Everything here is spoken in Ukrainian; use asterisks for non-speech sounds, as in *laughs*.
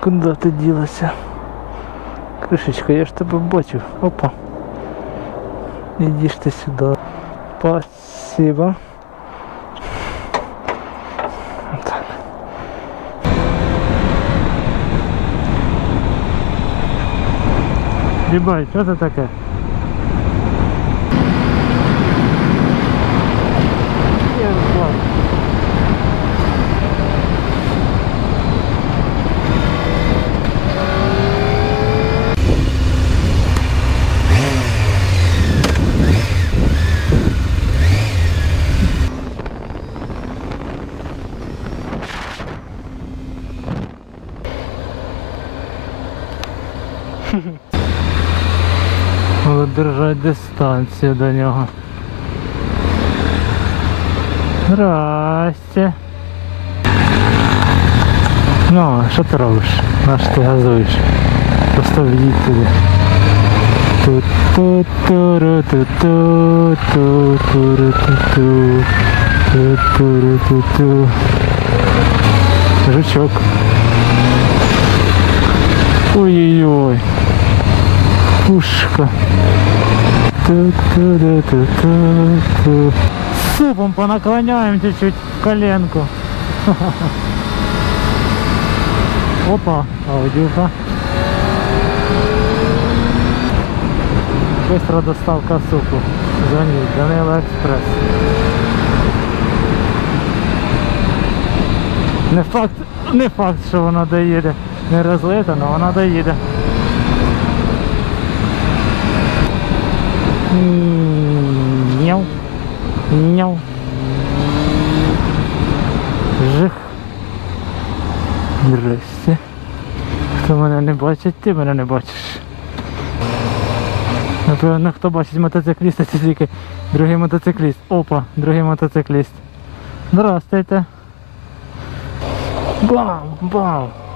Куди ти ділася? Кришечка, я ж тебе бачив. Опа. Іди ж ти сюди. Спасибо. Так. Рібай, що це таке? *laughs* Але держать дистанцію до нього. Здрасте. Ну, що ти робиш? Наш ти газуєш? Просто в'їдь туди. ту ту ту ру ту ту ту ту ру ту ту ту ту ру ту ту Жучок. Ой-ой-ой. Пушка. Супом понаклоняем чуть-чуть коленку. *laughs* Опа, аудиоха. Быстро доставка супу. Звонить, Данила Експрес. Не факт, не факт, що вона доїде. Не розлита, але вона доїде. Няу. Няу. Жих. Здрасте. Хто мене не бачить, ти мене не бачиш. Напевно, хто бачить мотоцикліста, це тільки другий мотоцикліст. Опа, другий мотоцикліст. Здравствуйте. Бам! Бам! Бам!